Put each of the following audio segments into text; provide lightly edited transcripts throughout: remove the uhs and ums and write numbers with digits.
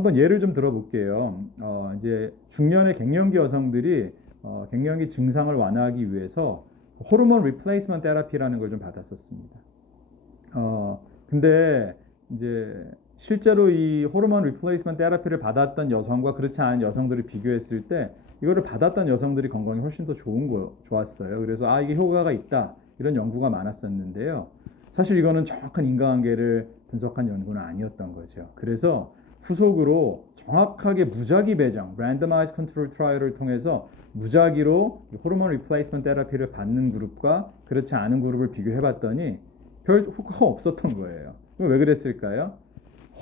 한번 예를 좀 들어볼게요. 이제 중년의 갱년기 여성들이 갱년기 증상을 완화하기 위해서 호르몬 리플레이스먼트 테라피라는 걸 좀 받았었습니다. 근데 이제 실제로 이 호르몬 리플레이스먼트 테라피를 받았던 여성과 그렇지 않은 여성들을 비교했을 때 이거를 받았던 여성들이 건강이 훨씬 더 좋았어요. 그래서 이게 효과가 있다 이런 연구가 많았었는데요. 사실 이거는 정확한 인과관계를 분석한 연구는 아니었던 거죠. 그래서 후속으로 정확하게 무작위 배정, randomized control trial을 통해서 무작위로 호르몬 리플레이스먼트 테라피를 받는 그룹과 그렇지 않은 그룹을 비교해봤더니 별 효과가 없었던 거예요. 왜 그랬을까요?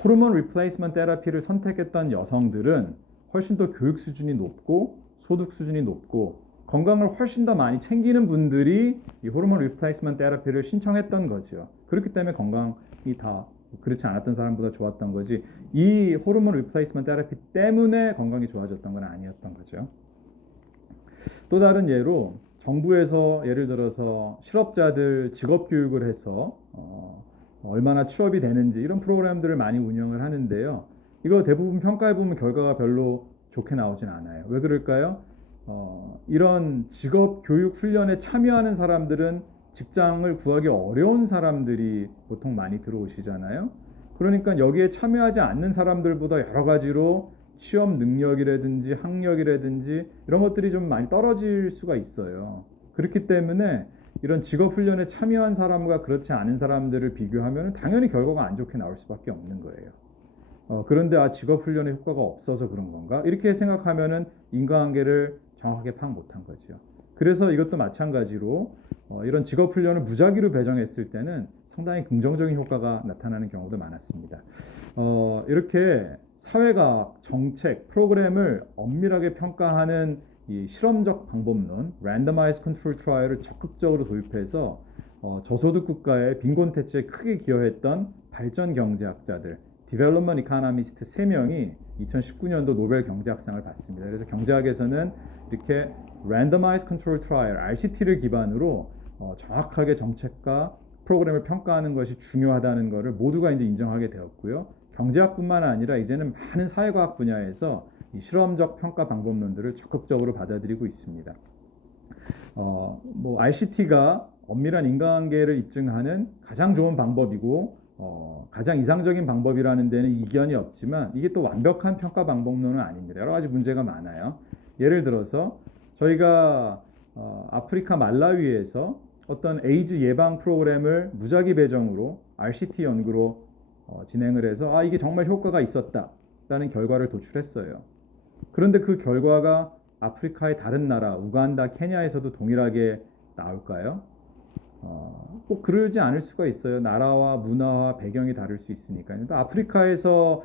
호르몬 리플레이스먼트 테라피를 선택했던 여성들은 훨씬 더 교육 수준이 높고 소득 수준이 높고 건강을 훨씬 더 많이 챙기는 분들이 이 호르몬 리플레이스먼트 테라피를 신청했던 거죠. 그렇기 때문에 건강이 다 그렇지 않았던 사람보다 좋았던 거지, 이 호르몬 리플레이스먼트 테라피 때문에 건강이 좋아졌던 건 아니었던 거죠. 또 다른 예로 정부에서 예를 들어서 실업자들 직업 교육을 해서 얼마나 취업이 되는지 이런 프로그램들을 많이 운영을 하는데요. 이거 대부분 평가해보면 결과가 별로 좋게 나오진 않아요. 왜 그럴까요? 이런 직업 교육 훈련에 참여하는 사람들은 직장을 구하기 어려운 사람들이 보통 많이 들어오시잖아요. 그러니까 여기에 참여하지 않는 사람들보다 여러 가지로 취업 능력이라든지 학력이라든지 이런 것들이 좀 많이 떨어질 수가 있어요. 그렇기 때문에 이런 직업 훈련에 참여한 사람과 그렇지 않은 사람들을 비교하면 당연히 결과가 안 좋게 나올 수밖에 없는 거예요. 그런데 직업 훈련에 효과가 없어서 그런 건가? 이렇게 생각하면은 인과관계를 정확하게 파악 못한 거죠. 그래서 이것도 마찬가지로 이런 직업 훈련을 무작위로 배정했을 때는 상당히 긍정적인 효과가 나타나는 경우도 많았습니다. 이렇게 사회과학, 정책, 프로그램을 엄밀하게 평가하는 이 실험적 방법론, randomized control trial을 적극적으로 도입해서 저소득 국가의 빈곤 퇴치에 크게 기여했던 발전 경제학자들, development economist 3명이 2019년도 노벨 경제학상을 받습니다. 그래서 경제학에서는 이렇게 randomized control trial, RCT를 기반으로 정확하게 정책과 프로그램을 평가하는 것이 중요하다는 것을 모두가 이제 인정하게 되었고요. 경제학뿐만 아니라 이제는 많은 사회과학 분야에서 이 실험적 평가 방법론들을 적극적으로 받아들이고 있습니다. RCT가 엄밀한 인과관계를 입증하는 가장 좋은 방법이고 가장 이상적인 방법이라는 데는 이견이 없지만 이게 또 완벽한 평가 방법론은 아닙니다. 여러 가지 문제가 많아요. 예를 들어서 저희가 아프리카 말라위에서 어떤 에이즈 예방 프로그램을 무작위 배정으로 RCT 연구로 진행을 해서 이게 정말 효과가 있었다라는 결과를 도출했어요. 그런데 그 결과가 아프리카의 다른 나라, 우간다, 케냐에서도 동일하게 나올까요? 꼭 그러지 않을 수가 있어요. 나라와 문화와 배경이 다를 수 있으니까요. 또 아프리카에서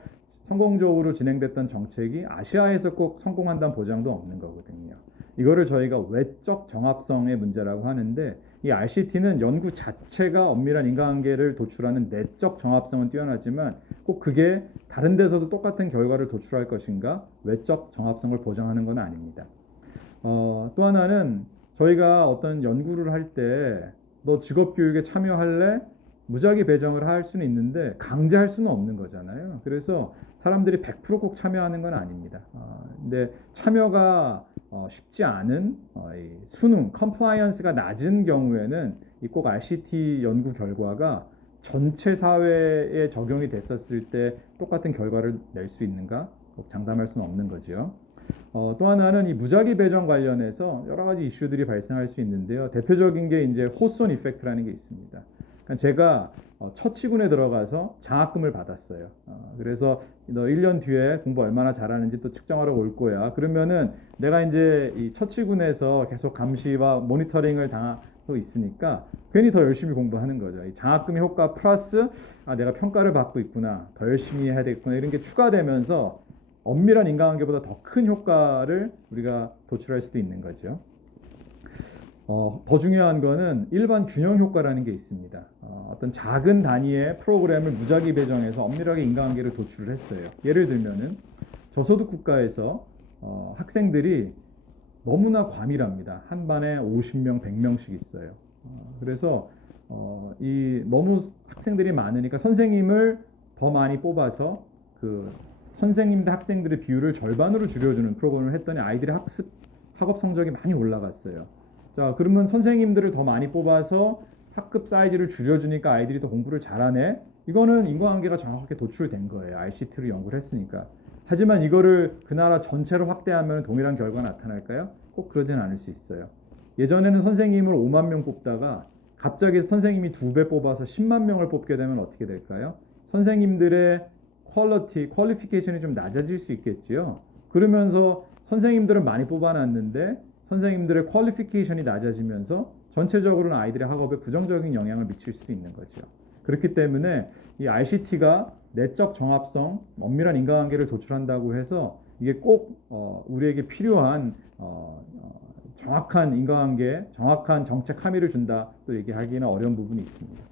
성공적으로 진행됐던 정책이 아시아에서 꼭 성공한다는 보장도 없는 거거든요. 이거를 저희가 외적 정합성의 문제라고 하는데, 이 RCT는 연구 자체가 엄밀한 인과관계를 도출하는 내적 정합성은 뛰어나지만 꼭 그게 다른 데서도 똑같은 결과를 도출할 것인가, 외적 정합성을 보장하는 건 아닙니다. 또 하나는 저희가 어떤 연구를 할 때 너 직업교육에 참여할래? 무작위 배정을 할 수는 있는데 강제할 수는 없는 거잖아요. 그래서 사람들이 100% 꼭 참여하는 건 아닙니다. 근데 참여가 쉽지 않은 이 수능, 컴플라이언스가 낮은 경우에는 이 꼭 RCT 연구 결과가 전체 사회에 적용이 됐었을 때 똑같은 결과를 낼 수 있는가? 꼭 장담할 수는 없는 거죠. 또 하나는 이 무작위 배정 관련해서 여러 가지 이슈들이 발생할 수 있는데요. 대표적인 게 이제 호손 이펙트라는 게 있습니다. 그러니까 제가 처치군에 들어가서 장학금을 받았어요. 그래서 너 1년 뒤에 공부 얼마나 잘하는지 또 측정하러 올 거야. 그러면은 내가 이제 이 처치군에서 계속 감시와 모니터링을 당하고 있으니까 괜히 더 열심히 공부하는 거죠. 이 장학금 효과 플러스 내가 평가를 받고 있구나, 더 열심히 해야 되겠구나, 이런 게 추가되면서 엄밀한 인과관계보다 더 큰 효과를 우리가 도출할 수도 있는 거죠. 더 중요한 거는 일반 균형 효과라는 게 있습니다. 어떤 작은 단위의 프로그램을 무작위 배정해서 엄밀하게 인과관계를 도출을 했어요. 예를 들면은 저소득 국가에서 학생들이 너무나 과밀합니다. 한 반에 50명, 100명씩 있어요. 그래서 이 너무 학생들이 많으니까 선생님을 더 많이 뽑아서 그 선생님들 학생들의 비율을 절반으로 줄여주는 프로그램을 했더니 아이들의 학업 성적이 많이 올라갔어요. 자, 그러면 선생님들을 더 많이 뽑아서 학급 사이즈를 줄여주니까 아이들이 더 공부를 잘하네. 이거는 인과관계가 정확하게 도출된 거예요. RCT로 연구를 했으니까. 하지만 이거를 그 나라 전체로 확대하면 동일한 결과가 나타날까요? 꼭 그러진 않을 수 있어요. 예전에는 선생님을 5만 명 뽑다가 갑자기 선생님이 2배 뽑아서 10만 명을 뽑게 되면 어떻게 될까요? 선생님들의 퀄리피케이션이 좀 낮아질 수 있겠지요. 그러면서 선생님들은 많이 뽑아놨는데 선생님들의 퀄리피케이션이 낮아지면서 전체적으로는 아이들의 학업에 부정적인 영향을 미칠 수도 있는 거죠. 그렇기 때문에 이 RCT가 내적 정합성, 엄밀한 인과관계를 도출한다고 해서 이게 꼭 우리에게 필요한 정확한 인과관계, 정확한 정책 함의를 준다 또 얘기하기는 어려운 부분이 있습니다.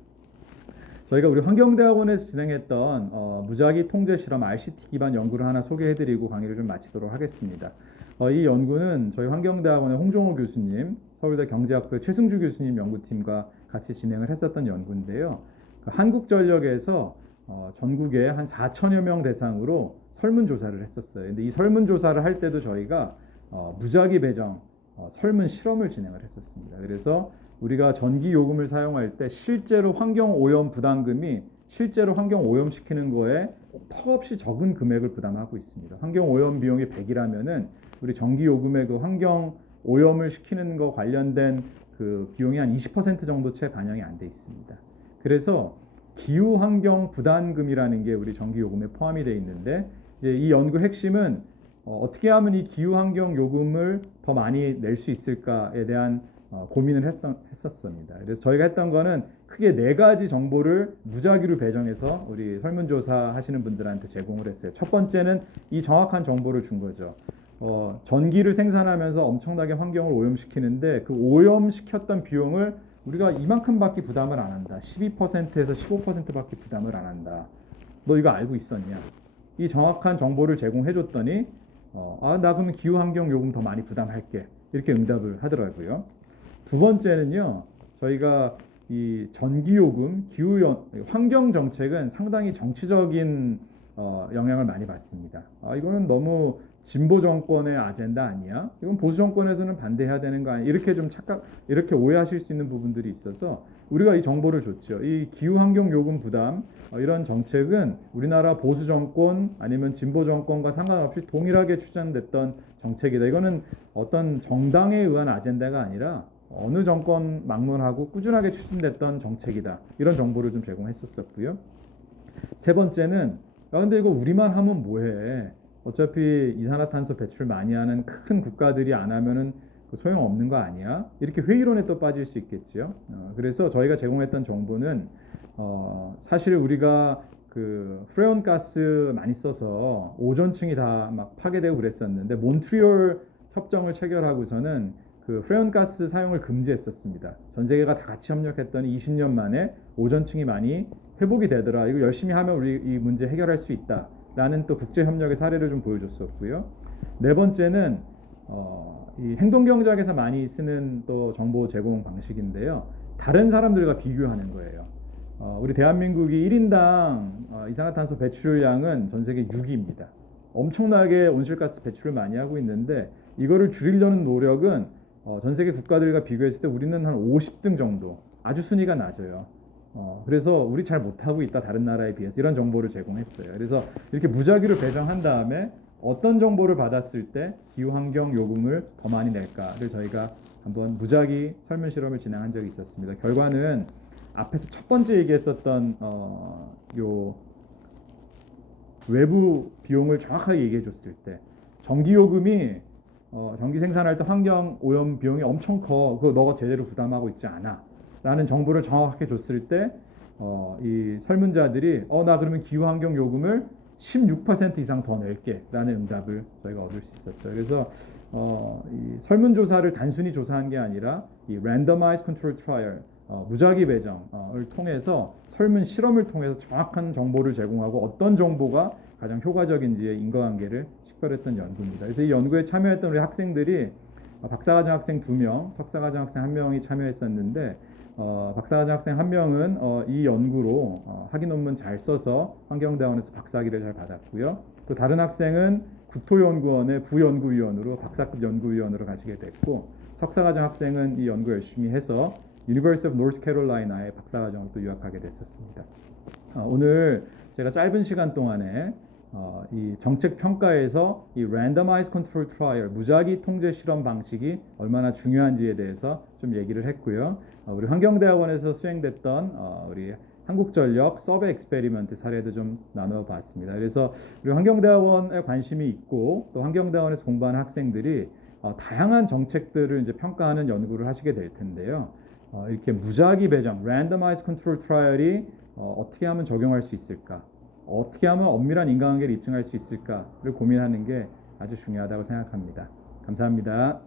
저희가 우리 환경대학원에서 진행했던 무작위 통제 실험 RCT 기반 연구를 하나 소개해드리고 강의를 좀 마치도록 하겠습니다. 이 연구는 저희 환경대학원의 홍종호 교수님, 서울대 경제학부의 최승주 교수님 연구팀과 같이 진행을 했었던 연구인데요. 한국전력에서 전국에 한 4천여 명 대상으로 설문조사를 했었어요. 근데 이 설문조사를 할 때도 저희가 무작위 배정 설문 실험을 진행을 했었습니다. 그래서 우리가 전기 요금을 사용할 때 실제로 환경 오염 부담금이 실제로 환경 오염시키는 거에 턱없이 적은 금액을 부담하고 있습니다. 환경 오염 비용이 100이라면은 우리 전기 요금의 그 환경 오염을 시키는 거 관련된 그 비용이 한 20% 정도 채 반영이 안 돼 있습니다. 그래서 기후 환경 부담금이라는 게 우리 전기 요금에 포함이 돼 있는데 이제 이 연구 핵심은 어떻게 하면 이 기후 환경 요금을 더 많이 낼 수 있을까에 대한 고민을 했었습니다. 그래서 저희가 했던 거는 크게 4가지 정보를 무작위로 배정해서 우리 설문조사 하시는 분들한테 제공을 했어요. 첫 번째는 이 정확한 정보를 준 거죠. 전기를 생산하면서 엄청나게 환경을 오염시키는데 그 오염시켰던 비용을 우리가 이만큼밖에 부담을 안 한다. 12%에서 15%밖에 부담을 안 한다. 너 이거 알고 있었냐? 이 정확한 정보를 제공해줬더니 나 그러면 기후환경 요금 더 많이 부담할게. 이렇게 응답을 하더라고요. 두 번째는요. 저희가 이 전기요금, 환경 정책은 상당히 정치적인 영향을 많이 받습니다. 이거는 너무 진보 정권의 아젠다 아니야? 이건 보수 정권에서는 반대해야 되는 거 아니야? 이렇게 좀 이렇게 오해하실 수 있는 부분들이 있어서 우리가 이 정보를 줬죠. 이 기후환경 요금 부담 이런 정책은 우리나라 보수 정권 아니면 진보 정권과 상관없이 동일하게 추진됐던 정책이다. 이거는 어떤 정당에 의한 아젠다가 아니라 어느 정권 막론하고 꾸준하게 추진됐던 정책이다. 이런 정보를 좀 제공했었고요. 세 번째는 근데 이거 우리만 하면 뭐해? 어차피 이산화탄소 배출 많이 하는 큰 국가들이 안 하면은 소용없는 거 아니야? 이렇게 회의론에 또 빠질 수 있겠죠. 그래서 저희가 제공했던 정보는 사실 우리가 그 프레온 가스 많이 써서 오존층이 다 막 파괴되고 그랬었는데 몬트리올 협정을 체결하고서는 그 프레온 가스 사용을 금지했었습니다. 전 세계가 다 같이 협력했더니 20년 만에 오존층이 많이 회복이 되더라. 이거 열심히 하면 우리 이 문제 해결할 수 있다. 라는 또 국제 협력의 사례를 좀 보여줬었고요. 네 번째는 이 행동경제학에서 많이 쓰는 또 정보 제공 방식인데요. 다른 사람들과 비교하는 거예요. 우리 대한민국이 1인당 이산화탄소 배출량은 전 세계 6위입니다. 엄청나게 온실가스 배출을 많이 하고 있는데 이거를 줄이려는 노력은 전 세계 국가들과 비교했을 때 우리는 한 50등 정도, 아주 순위가 낮아요. 그래서 우리 잘 못하고 있다 다른 나라에 비해서 이런 정보를 제공했어요. 그래서 이렇게 무작위로 배정한 다음에 어떤 정보를 받았을 때 기후환경 요금을 더 많이 낼까를 저희가 한번 무작위 설문 실험을 진행한 적이 있었습니다. 결과는 앞에서 첫 번째 얘기했었던 요 외부 비용을 정확하게 얘기해 줬을 때 전기요금이 전기 생산할 때 환경 오염 비용이 엄청 커. 그거 너가 제대로 부담하고 있지 않아. 라는 정보를 정확하게 줬을 때 이 설문자들이 나 그러면 기후환경 요금을 16% 이상 더 낼게 라는 응답을 저희가 얻을 수 있었죠. 그래서 이 설문조사를 단순히 조사한 게 아니라 이 randomized control trial 무작위 배정을 통해서 설문 실험을 통해서 정확한 정보를 제공하고 어떤 정보가 가장 효과적인지의 인과관계를 식별했던 연구입니다. 그래서 이 연구에 참여했던 우리 학생들이 박사과정 학생 2명, 석사과정 학생 1명이 참여했었는데 박사과정 학생 한 명은 이 연구로 학위 논문 잘 써서 환경대학원에서 박사학위를 잘 받았고요. 또 다른 학생은 국토연구원의 부연구위원으로 박사급 연구위원으로 가시게 됐고, 석사과정 학생은 이 연구 열심히 해서 University of North Carolina의 박사과정으로 또 유학하게 됐었습니다. 오늘 제가 짧은 시간 동안에 이 정책 평가에서 이 randomized control trial 무작위 통제 실험 방식이 얼마나 중요한지에 대해서 좀 얘기를 했고요. 우리 환경대학원에서 수행됐던 우리 한국전력 서베 엑스페리먼트 사례도 좀 나눠봤습니다. 그래서 우리 환경대학원에 관심이 있고 또 환경대학원에서 공부하는 학생들이 다양한 정책들을 이제 평가하는 연구를 하시게 될 텐데요. 이렇게 무작위 배정, randomized control trial이 어떻게 하면 적용할 수 있을까? 어떻게 하면 엄밀한 인과관계를 입증할 수 있을까를 고민하는 게 아주 중요하다고 생각합니다. 감사합니다.